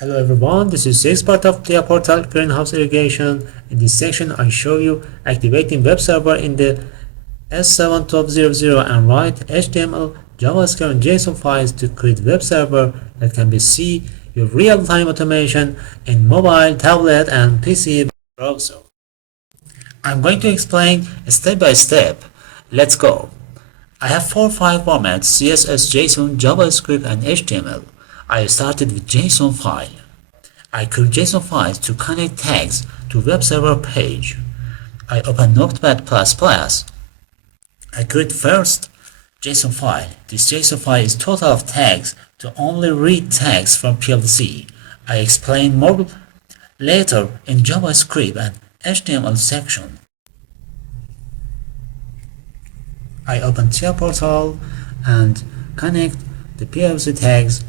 Hello everyone, this is sixth part of the portal greenhouse irrigation. In this section, I show you activating WebServer in the S7-1200 and write HTML, JavaScript, and JSON files to create WebServer that can be see your real-time automation in mobile, tablet, and PC browser. I'm going to explain step by step. Let's go. I have 4 file formats: CSS, JSON, JavaScript, and HTML. I started with JSON file. I create JSON files to connect tags to web server page. I open Notepad++. I create first JSON file. This JSON file is total of tags to only read tags from PLC. I explain more later in JavaScript and HTML section. I open TIA portal and connect the PLC tags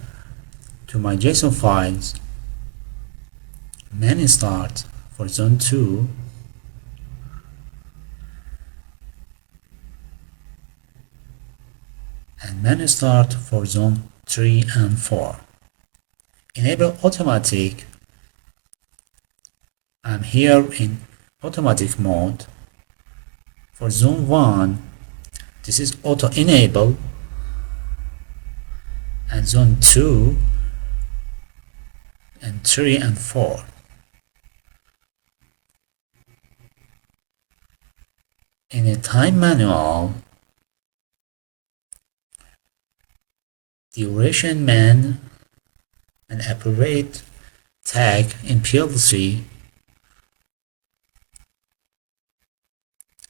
to my JSON files. Menu start for zone 2 and menu start for zone 3 and 4. Enable automatic. I'm here in automatic mode. For zone 1, this is auto enable, and zone 2 and 3 and 4. In a time manual, duration man and appropriate tag in PLC,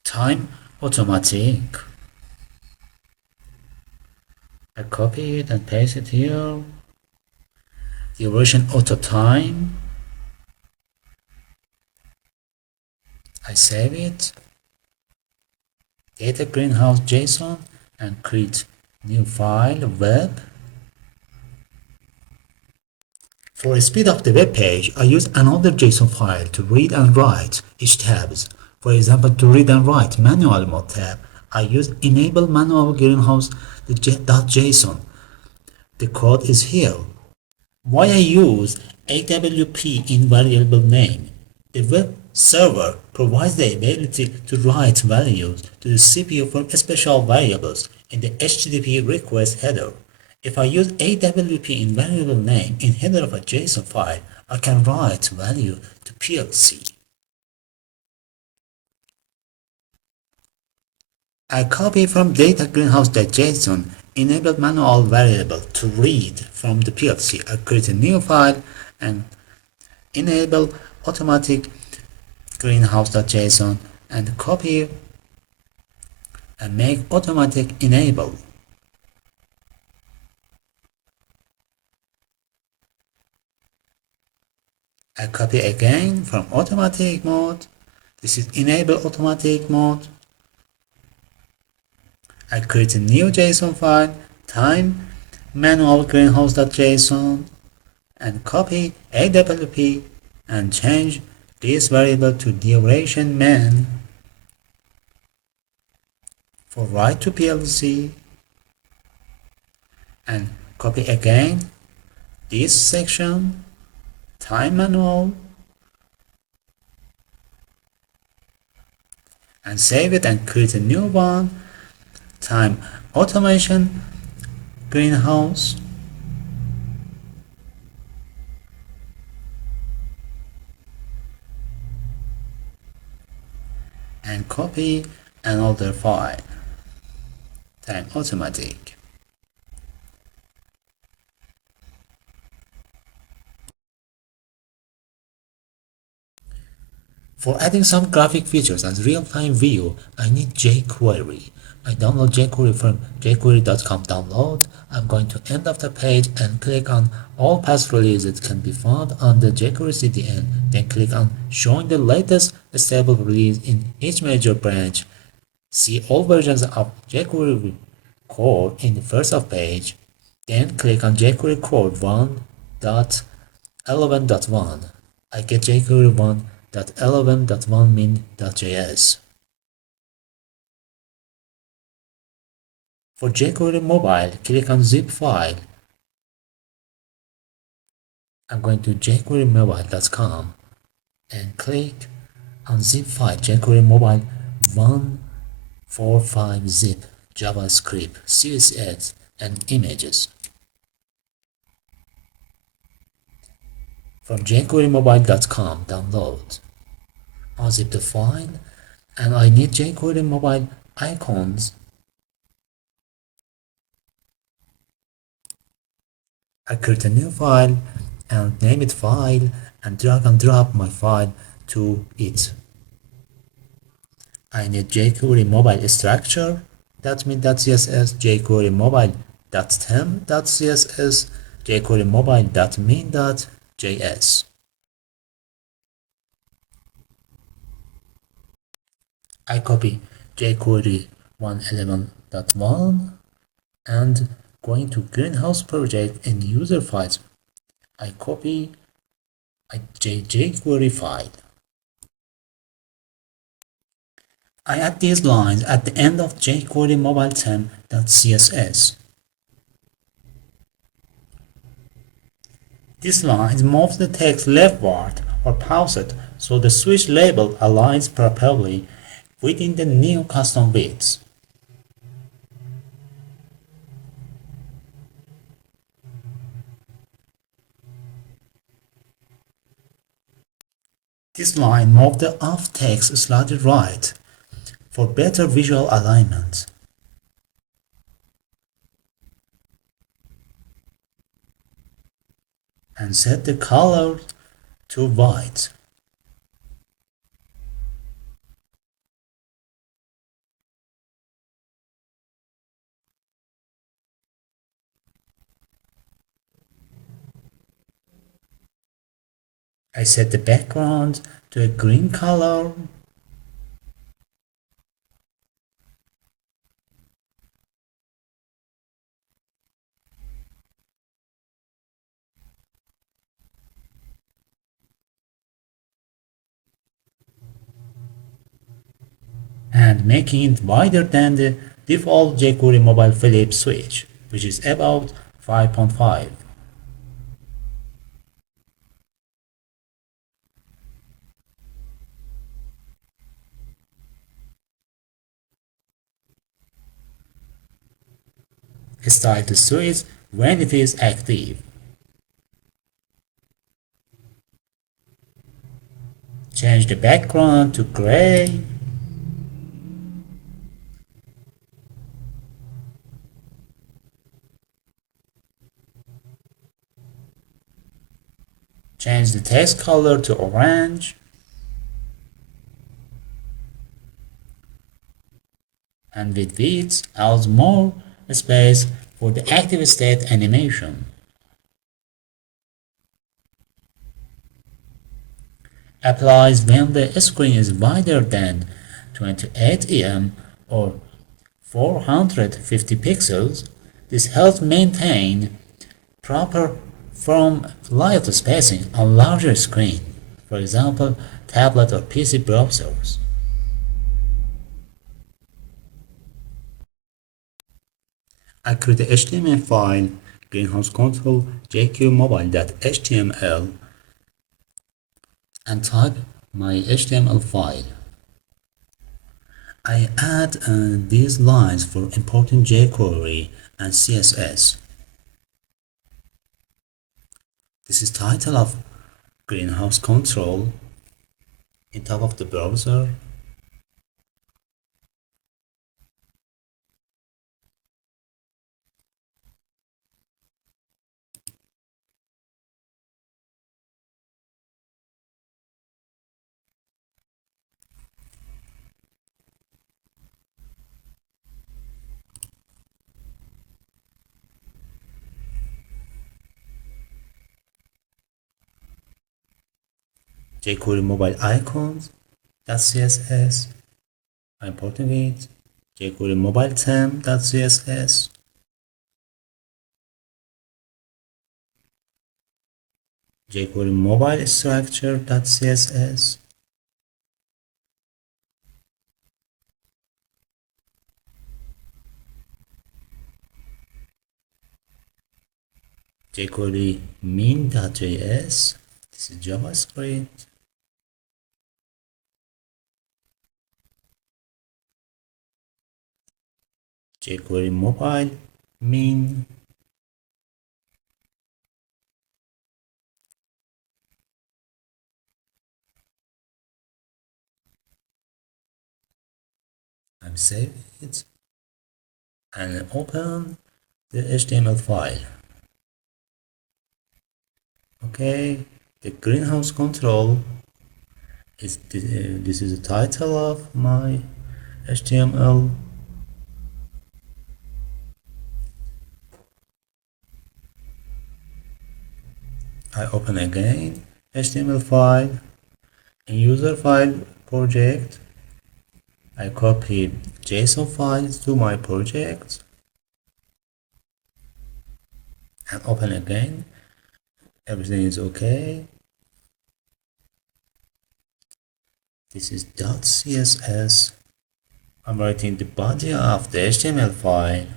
time automatic. I copy it and paste it here. Duration auto time. I save it. Data greenhouse JSON and create new file web. For speed of the web page, I use another JSON file to read and write each tabs. For example, to read and write manual mode tab, I use enable manual greenhouse.json. The code is here. Why I use AWP in variable name? The web server provides the ability to write values to the CPU from special variables in the HTTP request header. If I use AWP in variable name in header of a JSON file, I can write value to PLC. I copy from data greenhouse.json enable manual variable to read from the PLC. I create a new file and enable automatic greenhouse.json and copy and make automatic enable. I copy again from automatic mode. This is enable automatic mode. I create a new JSON file, time manual greenhouse.json, and copy AWP and change this variable to duration man for write to PLC, and copy again this section, time manual, and save it and create a new one, time automation greenhouse, and copy another file, time automatic. For adding some graphic features as real-time view, I need JQuery. I download JQuery from jQuery.com download. I'm going to end of the page and click on all past releases can be found on the jQuery CDN. Then click on showing the latest stable release in each major branch. See all versions of jQuery core in the first of page. Then click on jQuery core 1.11.1. I get jQuery 1.11.1 min.js. For jQuery mobile, click on zip file. I'm going to jQuerymobile.com and click on zip file jQuery mobile 145 zip JavaScript, CSS, and images. From jQuerymobile.com download. Unzip the file, and I need jQuery mobile icons. I create a new file and name it file and drag and drop my file to it. I need jQuery mobile structure, that means .css, jQuery mobile.temp.css, jQuery mobile.min.js. I copy jQuery 111.1 and going to greenhouse project in user files. I copy a jQuery file. I add these lines at the end of jQuery mobile temp.css. This line moves the text leftward or pause it so the switch label aligns properly within the new custom widths. This line moves the off text slightly right for better visual alignment. And set the color to white. I set the background to a green color. And making it wider than the default jQuery mobile flip switch, which is about 5.5. Style the switch when it is active. Change the background to gray. Change the text color to orange. And with width, allows more space for the active state animation. Applies when the screen is wider than 28 em or 450 pixels. This helps maintain proper from light spacing on larger screen, for example, tablet or PC browsers. I create a HTML file, greenhouse control jqmobile.html, and type my HTML file. I add these lines for importing jQuery and CSS. This is title of greenhouse control in top of the browser. jQuery mobile icons .css. I'm importing it. jQuery mobile temp.css. jQuery mobile structure.css. jQuery min.js. This is JavaScript. jQuery mobile min. I'm saving it and open the HTML file. Okay, the greenhouse control is this is the title of my HTML. I open again HTML file in user file project. I copy JSON files to my project and open again. Everything is okay. This is .css. I'm writing the body of the HTML file.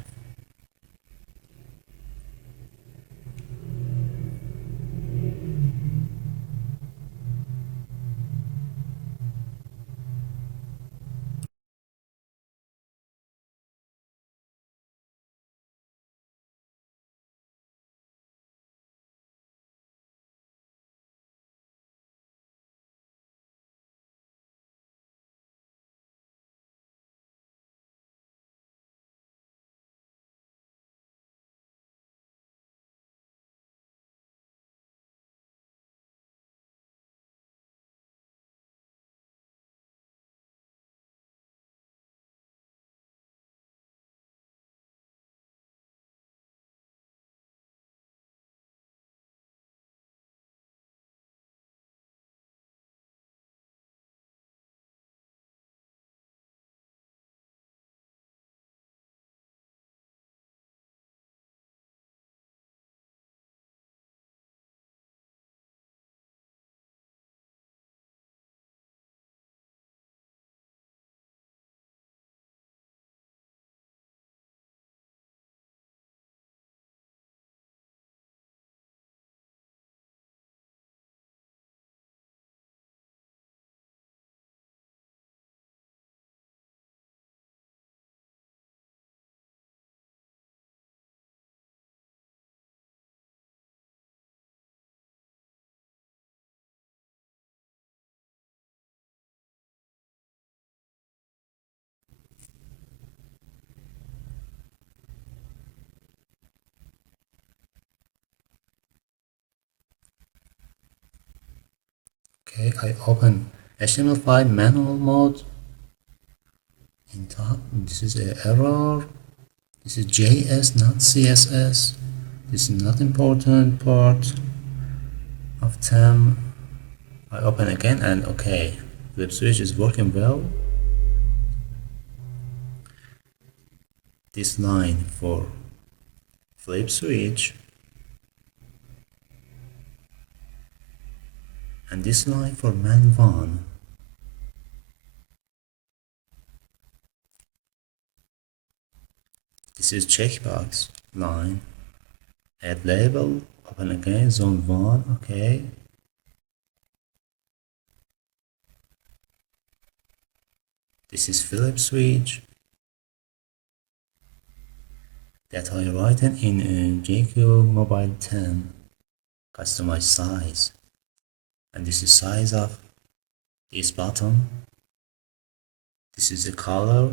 Okay, I open HTML file manual mode. In top, this is an error. This is JS, not CSS. This is not important part of them. I open again and okay, flip switch is working well. This line for flip switch and this line for man1. This is checkbox line. Add label, open again, zone 1, okay. This is flip switch that I written in JQ Mobile 10, customize size. And this is size of this button. This is the color.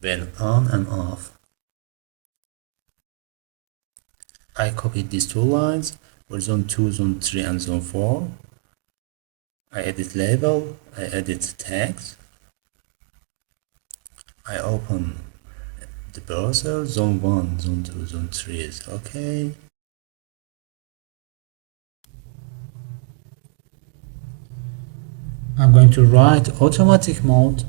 When on and off. I copied these two lines for zone 2, zone 3, and zone 4. I edit label, I edit text. I open the browser, zone 1, zone 2, zone 3 is okay. I'm going to write automatic mode.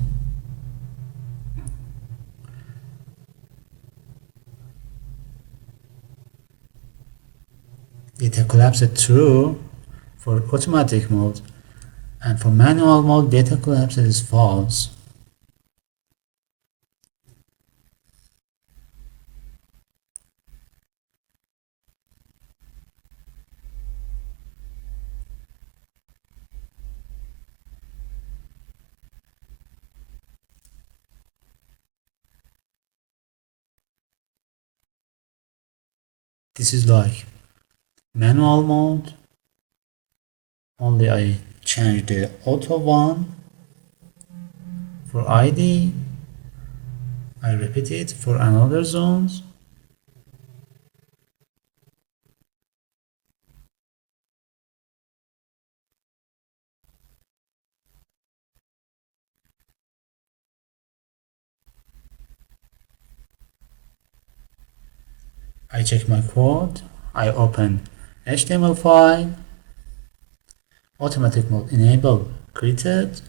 Data collapsed true for automatic mode, and for manual mode data collapsed is false. This is like manual mode. Only I change the auto one. For ID, I repeat it for another zones. I check my code. I open HTML file. Automatic mode enable created.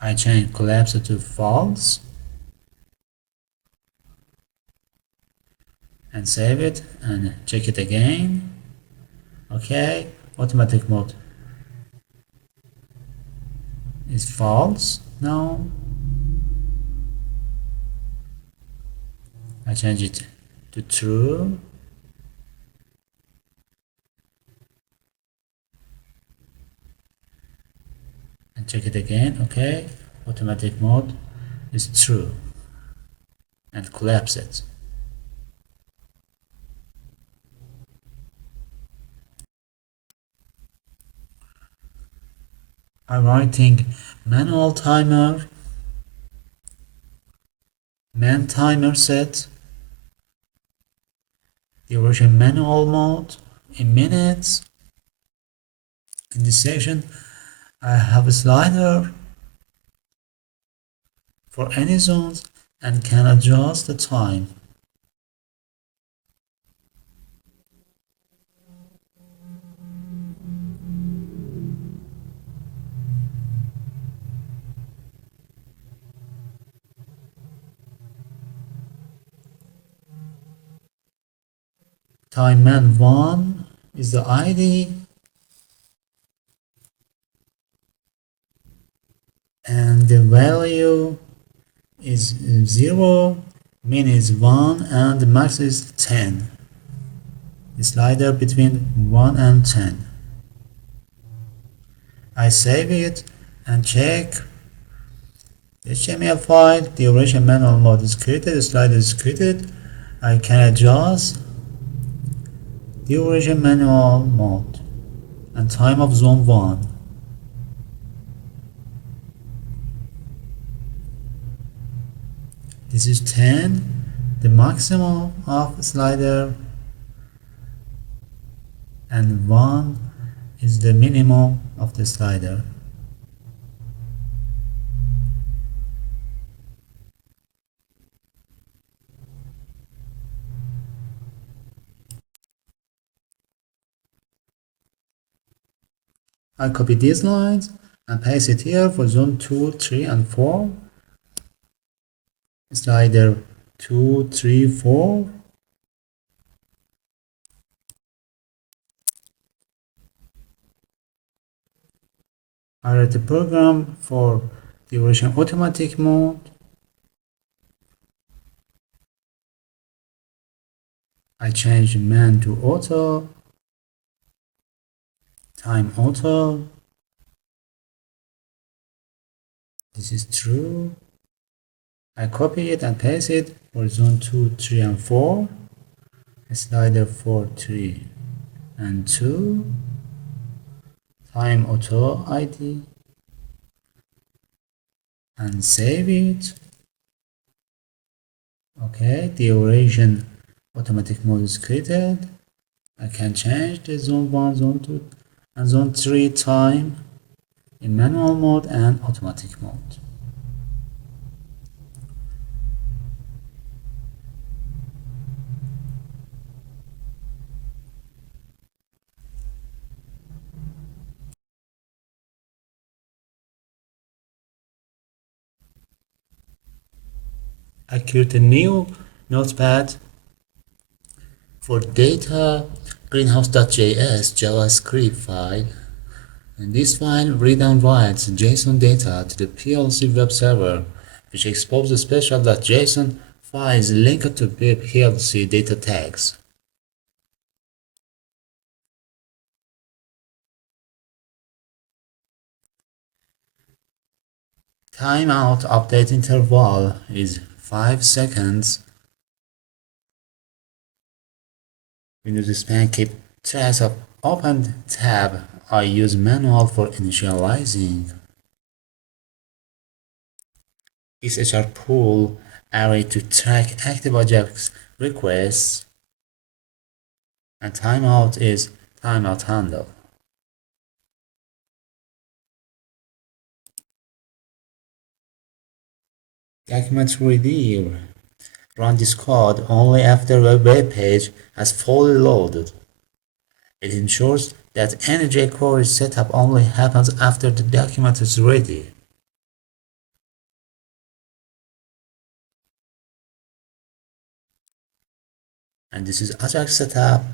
I change collapse to false and save it and check it again. Okay, automatic mode is false now. I change it to true. And check it again. Okay, automatic mode is true and collapse it. I'm writing manual timer, man timer set, duration manual mode in minutes. In this section, I have a slider for any zones and can adjust the time. Time man 1 is the ID and the value is 0, min is 1 and the max is 10. The slider between 1 and 10. I save it and check the HTML file. Duration manual mode is created, the slider is created. I can adjust duration manual mode and time of zone 1. This is 10, the maximum of slider, and 1 is the minimum of the slider. I copy these lines and paste it here for zone 2, 3, and 4. Slider 2, 3, 4. I write the program for duration automatic mode. I change man to auto, time auto. This is true. I copy it and paste it for zone 2, 3, and 4. Slider 4, 3, and 2. Time auto ID. And save it. Okay, duration automatic mode is created. I can change the zone 1, zone 2, and zone 3 time in manual mode and automatic mode. I create a new notepad for data greenhouse.js JavaScript file. In this file, read and writes JSON data to the PLC web server, which exposes special.json files linked to PLC data tags. Timeout update interval is 5 seconds. Windows Span keep track of opened tab. I use manual for initializing. XHR pool array to track active objects requests. And timeout is timeout handle. Document reader. Run this code only after the web page has fully loaded. It ensures that any JQuery setup only happens after the document is ready. And this is Ajax setup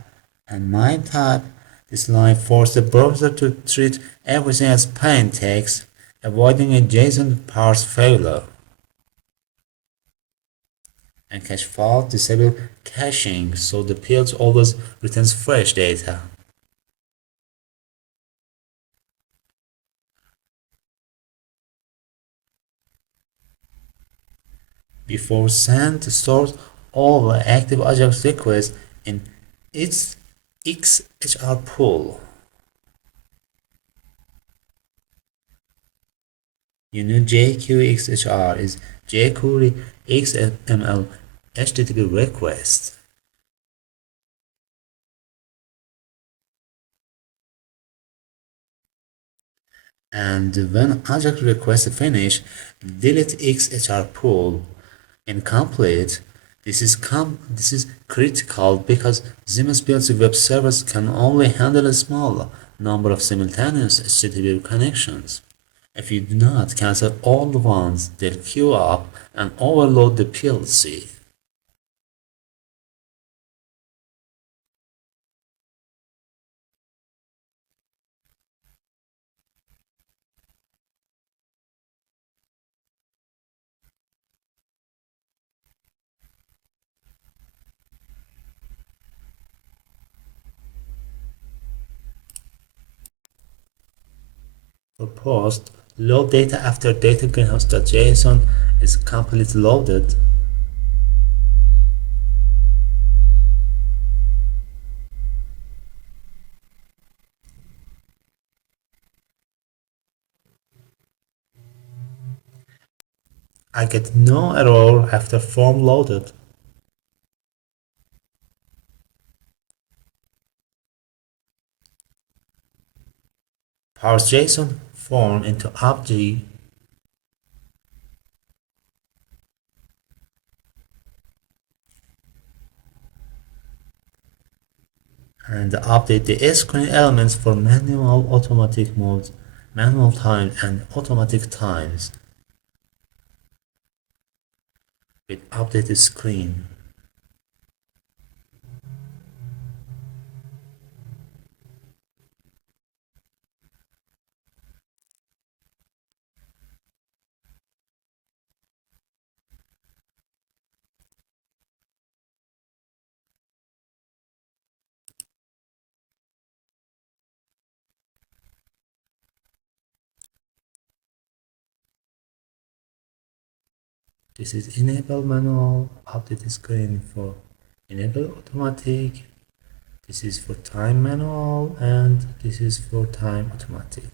and my type. This line forces the browser to treat everything as plain text, avoiding a JSON parse failure. And cache file disable caching so the PLC always returns fresh data. Before send, stores all the active Ajax requests in its XHR pool. You know JQuery XHR is JQuery XML HTTP request. And when Ajax request finish, delete XHR pool. Incomplete. This is critical because Siemens PLC web servers can only handle a small number of simultaneous HTTP connections. If you do not cancel all the ones, they'll queue up and overload the PLC. For post, load data after data greenhouse.json is completely loaded. I get no error after form loaded. Parse JSON form into object and update the screen elements for manual automatic modes, manual time and automatic times with updated screen. This is enable manual, update screen for enable automatic. This is for time manual and this is for time automatic.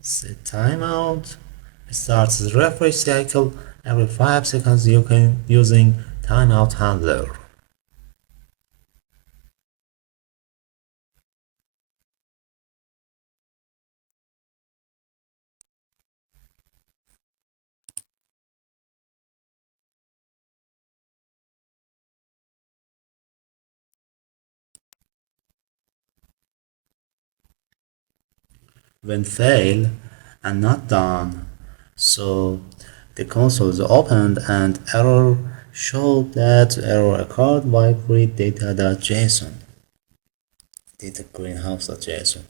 Set timeout. Starts the refresh cycle every 5 seconds using timeout handler. When fail and not done, so the console is opened and error showed that error occurred by read data.json, data greenhouse.json.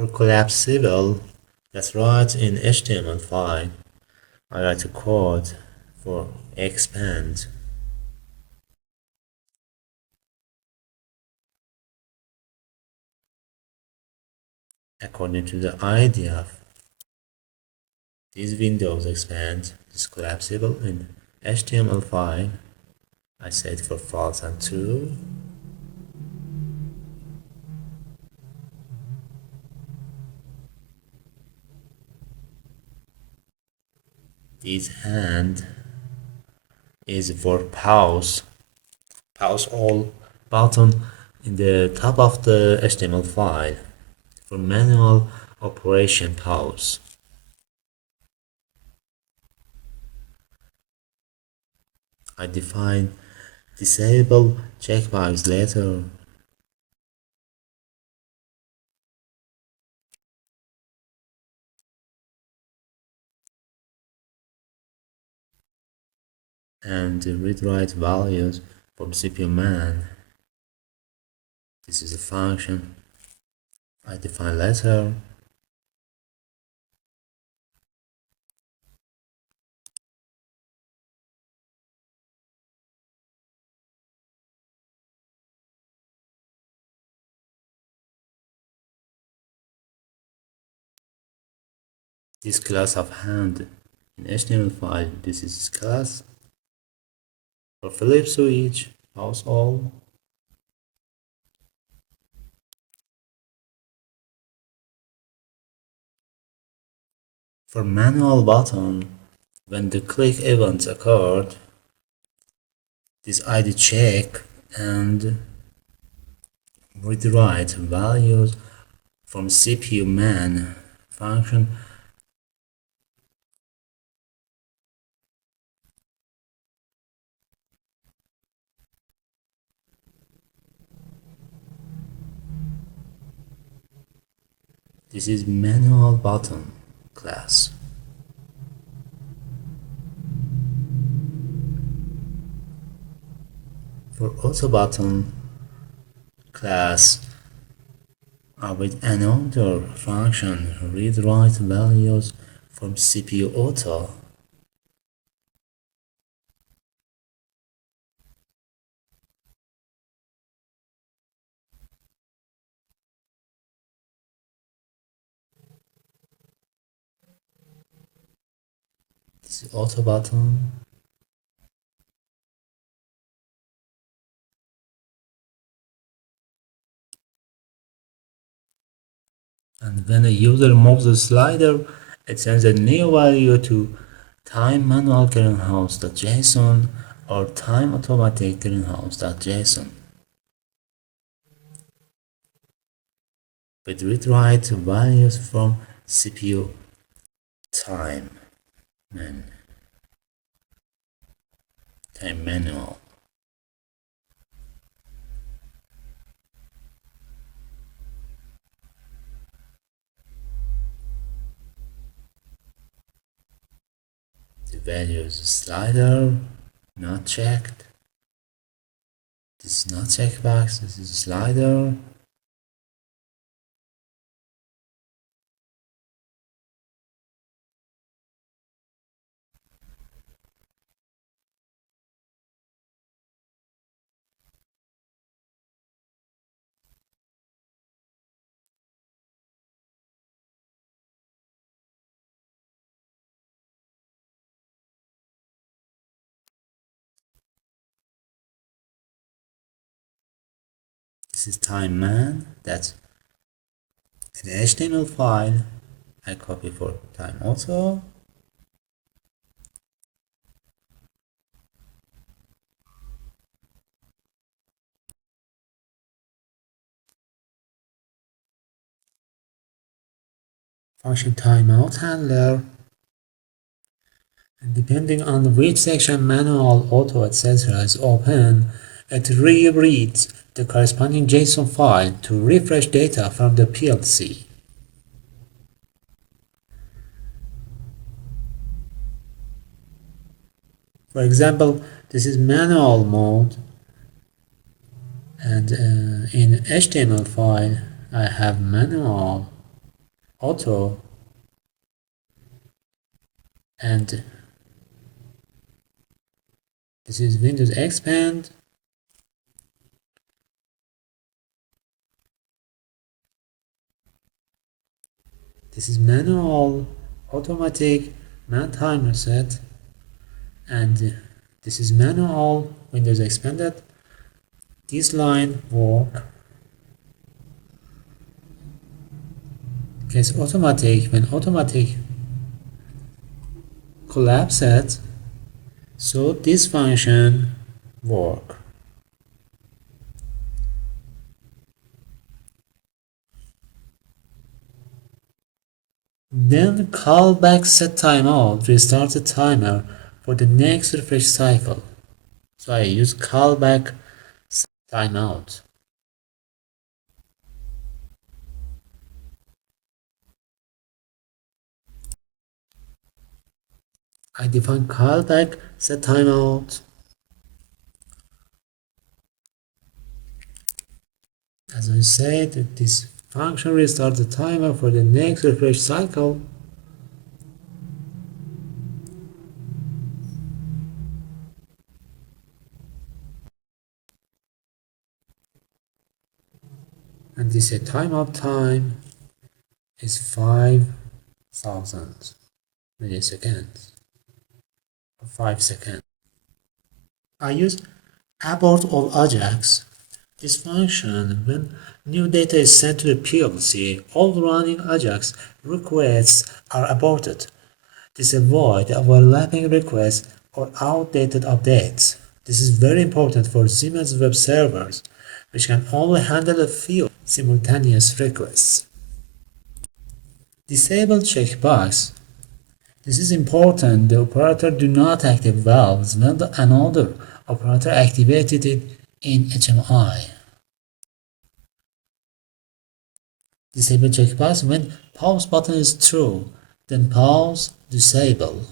For collapsible, let's write in HTML file. I write a code for expand. According to the idea of these windows expand, this collapsible in HTML file. I set for false and true. This hand is for pause all button in the top of the HTML file for manual operation pause. I define disable checkbox later. And read-write values from CPU man. This is a function I define later. This class of hand in HTML file, this is class. For flip switch, pause all. For manual button, when the click event occurred, this ID check and read-write values from CPU man function. This is manual button class. For auto button class, with another function read-write values from CPU auto. This is auto button. And when a user moves the slider, it sends a new value to time manual greenhouse.json or time automatic greenhouse.json. With read-write values from CPU time manual. The value is slider, not checked. This is not checkbox, this is a slider. This is time man. That's in the HTML file. I copy for time auto. Function timeout handler. And depending on which section manual, auto, etc. is open, it rereads the corresponding JSON file to refresh data from the PLC. For example, this is manual mode, and in HTML file I have manual auto, and this is Windows Expand. This is manual, automatic, man timer set, and this is manual, Windows Expanded. This line work. Case automatic, when automatic collapsed, so this function work. Then callback set timeout restart the timer for the next refresh cycle. So I use callback set timeout. I define callback set timeout. As I said, this function restarts the timer for the next refresh cycle. And this timeout time is 5,000 milliseconds, 5 seconds. I use abort all Ajax. This function, when new data is sent to the PLC, all running Ajax requests are aborted. This avoids overlapping requests or outdated updates. This is very important for Siemens web servers, which can only handle a few simultaneous requests. Disable checkbox. This is important. The operator do not activate valves when another operator activated it in HMI. Disable checkbox when pause button is true, then pause, disable.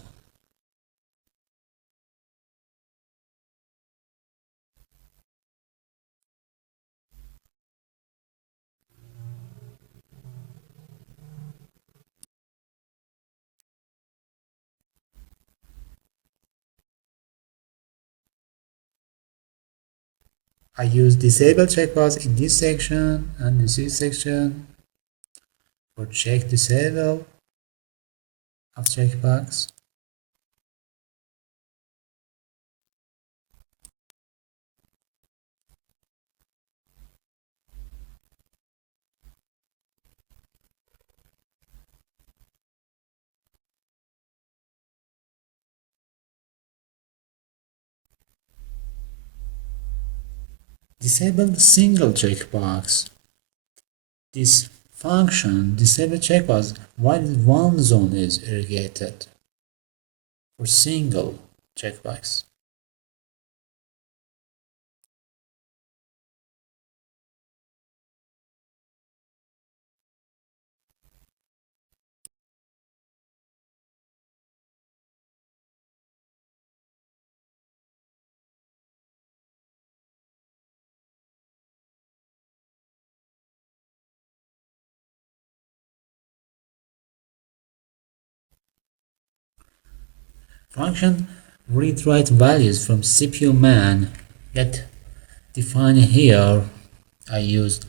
I use disable checkbox in this section and this section for check disable of checkbox. Disable the single checkbox. This function disable checkbox while one zone is irrigated for single checkbox. Function read-write values from CPU man that define here. I used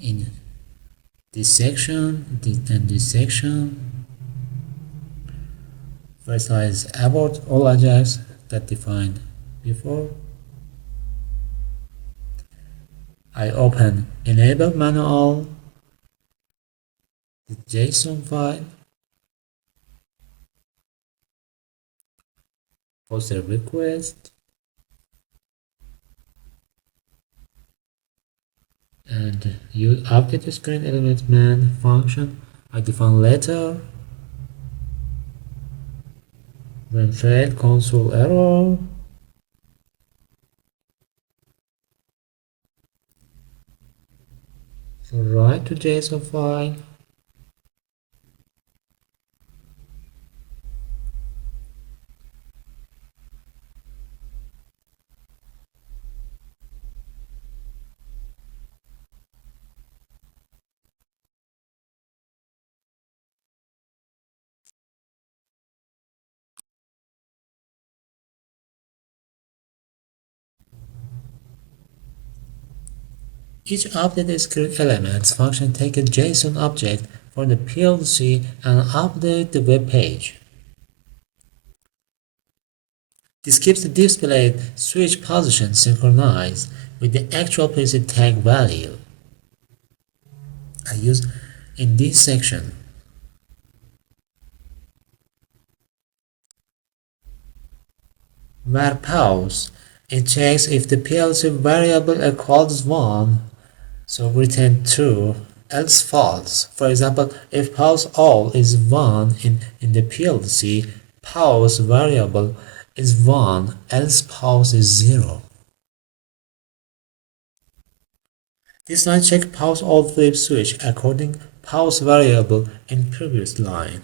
in this section and this section. First is abort all Ajax that defined before. I open enable manual, the JSON file, post a request, and use update screen element man function. I define letter, when failed console error, so write to JSON file, Each update script elements function take a JSON object for the PLC and update the web page. This keeps the displayed switch position synchronized with the actual PC tag value. I use in this section. Where pause, it checks if the PLC variable equals 1, so return true, else false. For example, if pause all is 1 in the PLC, pause variable is 1, else pause is 0. This line check pause all flip switch according pause variable in previous line.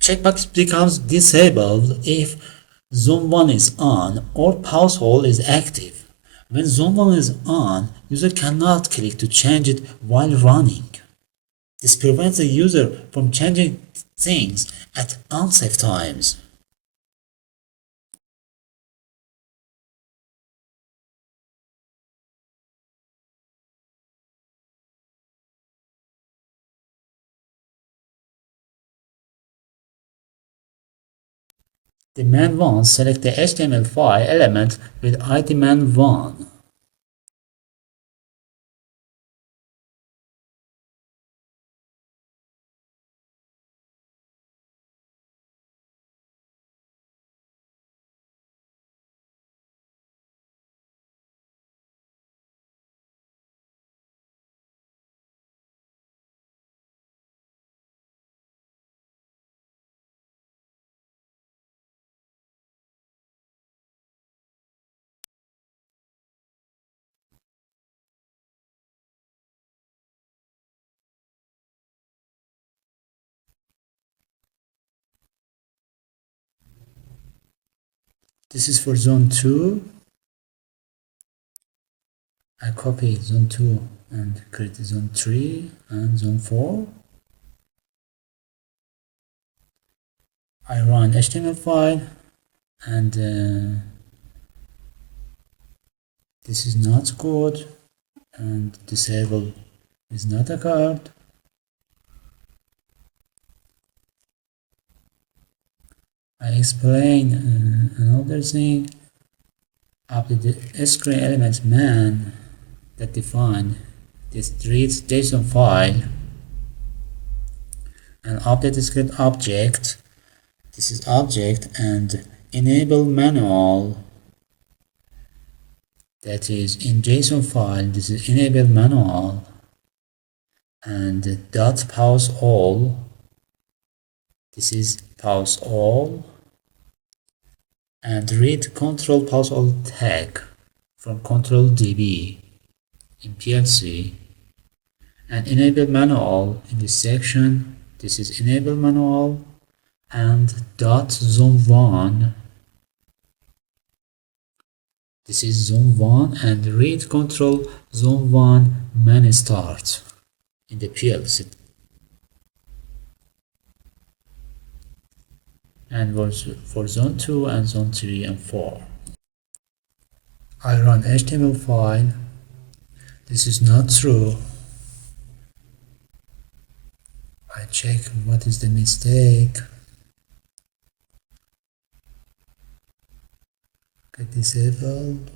Checkbox becomes disabled if Zone 1 is on or pause hold is active. When Zone 1 is on, user cannot click to change it while running. This prevents the user from changing things at unsafe times. The man1 select the HTML file element with ID man1. This is for zone 2. I copy zone 2 and create zone 3 and zone 4. I run HTML file and this is not good and disable is not occurred. I explain another thing. Update the screen element man that define this reads JSON file and update the script object. This is object and enable manual. That is in JSON file. This is enable manual and dot pause all. This is pause all and read control pause all tag from control DB in PLC and enable manual in this section. This is enable manual and dot zone 1. This is zone 1 and read control zone 1 man start in the PLC. And for zone 2 and zone 3 and 4. I run HTML file. This is not true. I check what is the mistake. Get disabled.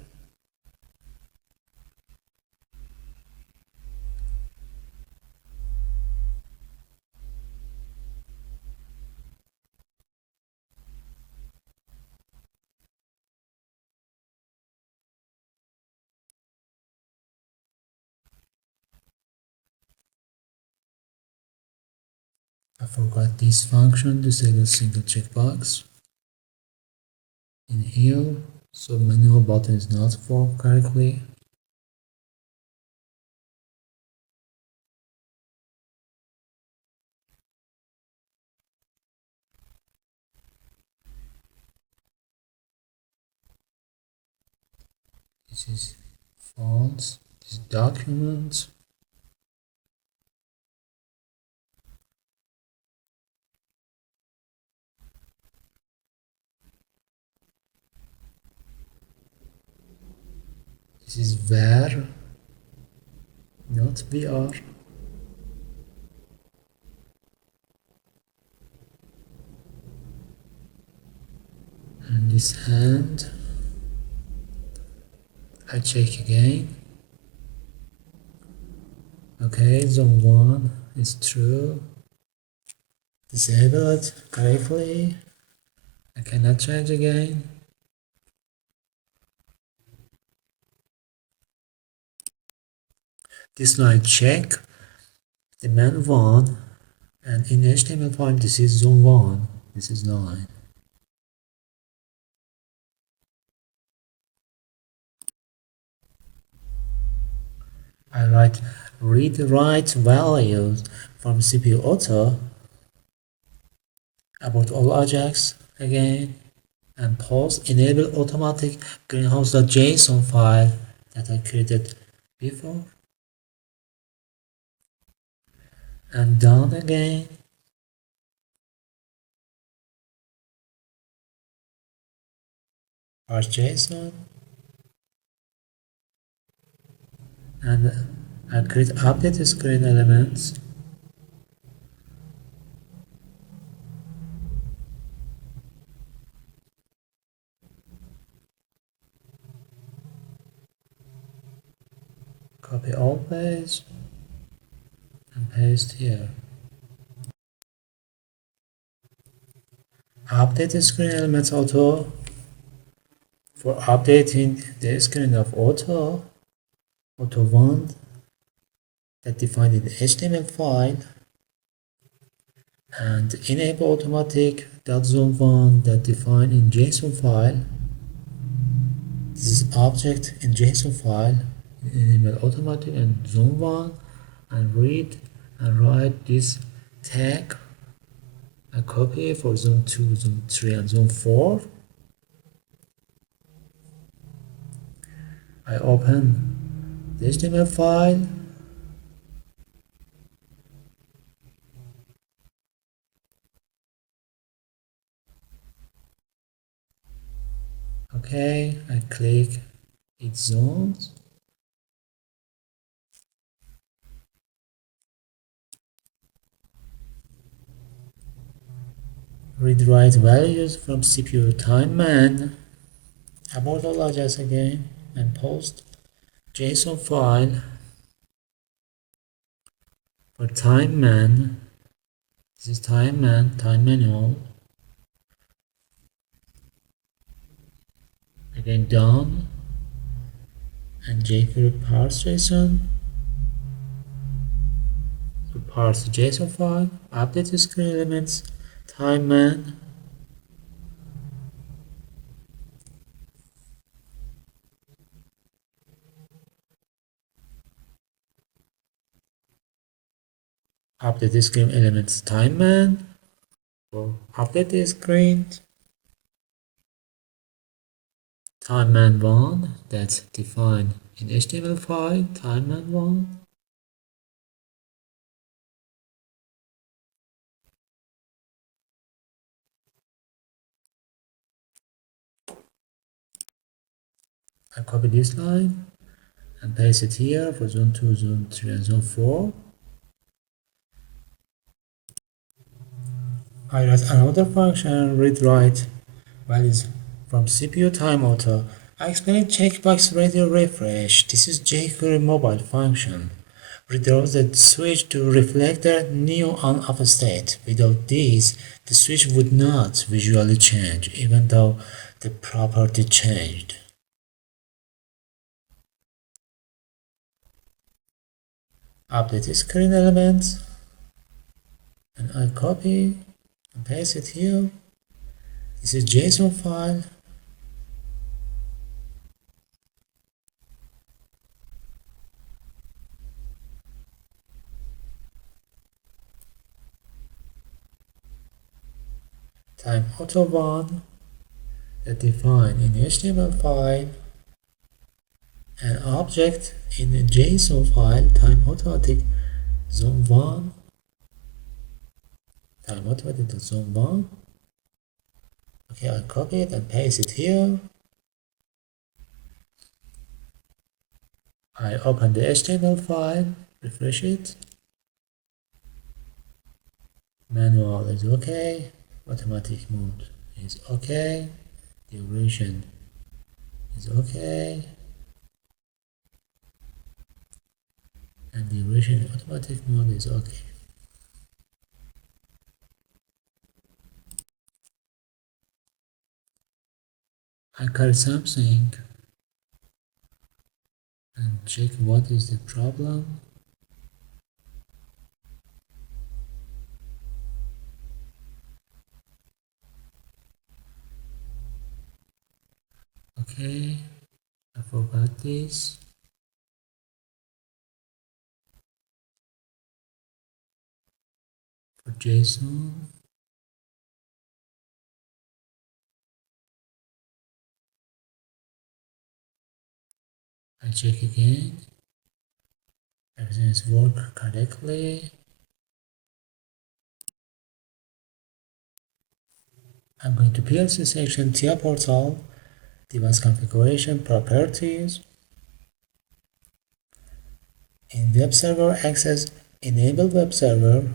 I forgot this function, disable single checkbox in here, so manual button is not formed correctly. This is fonts, this is documents. This is var, not vr. And this hand, I check again. Okay, zone 1 is true. Disable it correctly. I cannot change again. This line check the man 1, and in HTML5 this is zone 1, this is line. I write read write values from CPU auto about all objects again, and pause enable automatic greenhouse.json file that I created before, and done again. Part.json, and I create update screen elements. Copy all page and paste here. Update screen elements auto for updating the screen of auto 1 that defined in the HTML file, and enable automatic .zone1 that defined in JSON file. This is object in JSON file. Enable automatic and zone 1, and read and write this tag. I copy for zone 2, zone 3, and zone 4. I open the HTML file. Okay, I click its zones. Read write values from CPU timeman. Abort all objects again and post JSON file for timeman. This is timeman, time manual. Again done, and JQuery parse JSON. To parse the JSON file, update the screen elements, timeman. Update the screen elements, timeman. For update the screen, timeman1 that's defined in HTML file, timeman1. I copy this line and paste it here for zone 2, zone 3, and zone 4. I write another function, read write values from CPU time auto. I explain checkbox radio refresh. This is jQuery mobile function. Redraws the switch to reflect the new on-off state. Without this, the switch would not visually change, even though the property changed. Update the screen elements, and I copy and paste it here. This is JSON file. Time auto1 that defined in HTML file. an object in a JSON file, time automatic zone 1, time automatic zone 1. Okay, I copy it and paste it here. I open the HTML file, refresh it. Manual is okay, automatic mode is okay, duration is okay, and duration automatic mode is okay. I call something and check what is the problem. Okay, I forgot this. For JSON, I check again. Everything is work correctly. I'm going to PLC section, TIA portal, device configuration, properties. In WebServer access, enable WebServer.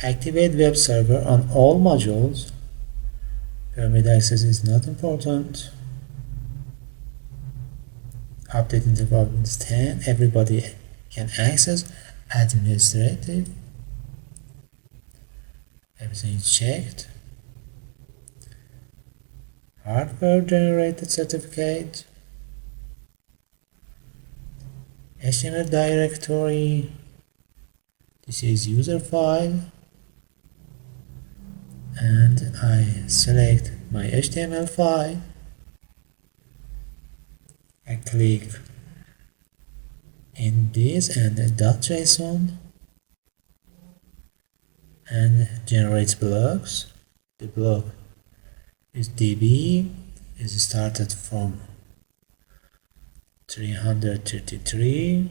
Activate WebServer on all modules. Permit access is not important. Update interval is 10. Everybody can access. Administrative. Everything is checked. Hardware generated certificate. HTML directory. This is user file. And I select my HTML file. I click in this and .json and generates blocks. The block is DB, is started from 333.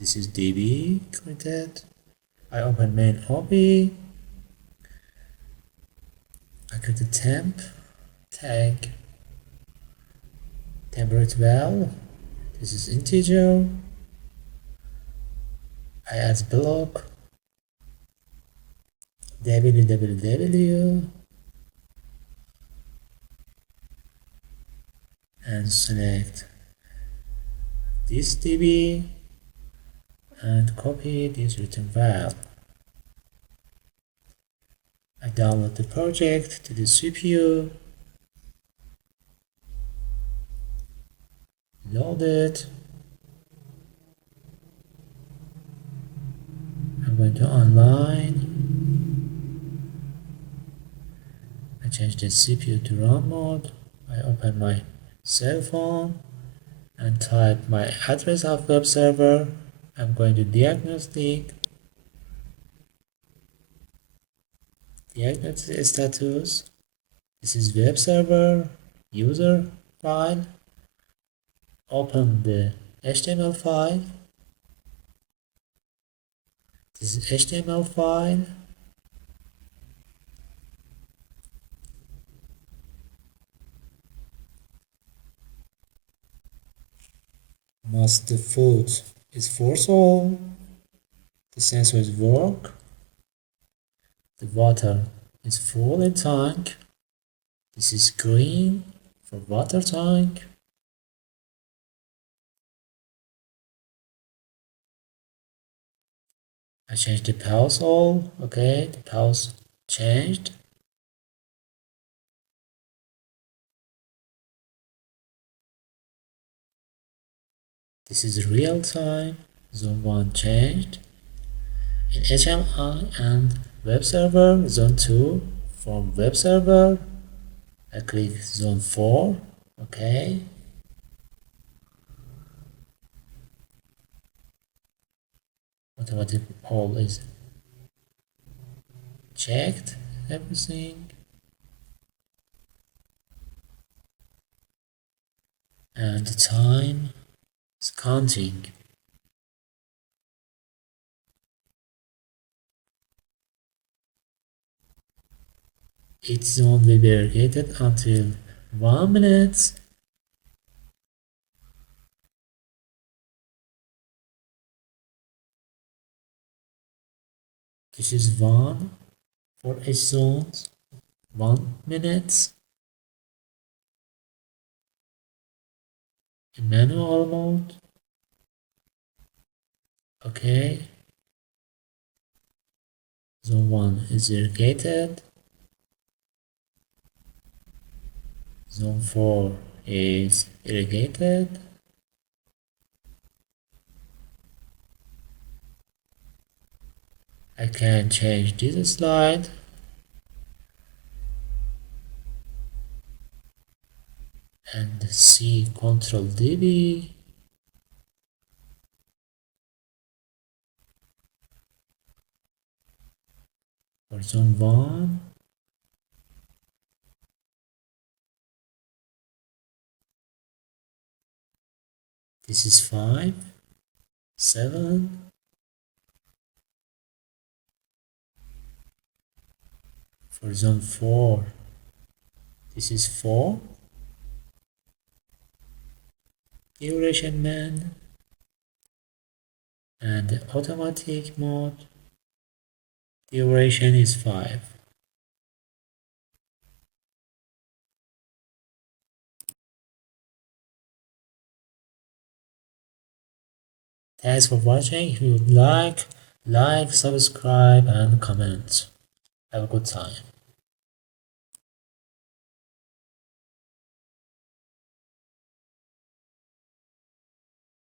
This is DB created. I open main OP. I create a temp tag, temporary val. This is integer. I add block www and select this DB and copy this return val. I download the project to the CPU, load it. I'm going to online. I change the CPU to run mode. I open my cell phone and type my address of web server. I'm going to diagnostic status. This is web server user file. Open the HTML file. This is HTML file. Must the food is force all. The sensor is work. The water is full in tank. This is green for water tank. I changed the pulse all. Okay, the pulse changed. This is real time. Zone 1 changed. In HMI and web server, zone 2 from web server. I click zone 4. Okay. Automatic all is checked everything, and the time is counting. Each zone will be irrigated until 1 minute. This is 1 for each zone, 1 minute. In manual mode. Okay. Zone 1 is irrigated. Zone 4 is irrigated. I can change this slide. And see Control DB. For zone 1. This is 5, 7. For zone 4, this is 4. Duration man. And automatic mode, duration is 5. Thanks for watching. If you like, subscribe and comment. Have a good time.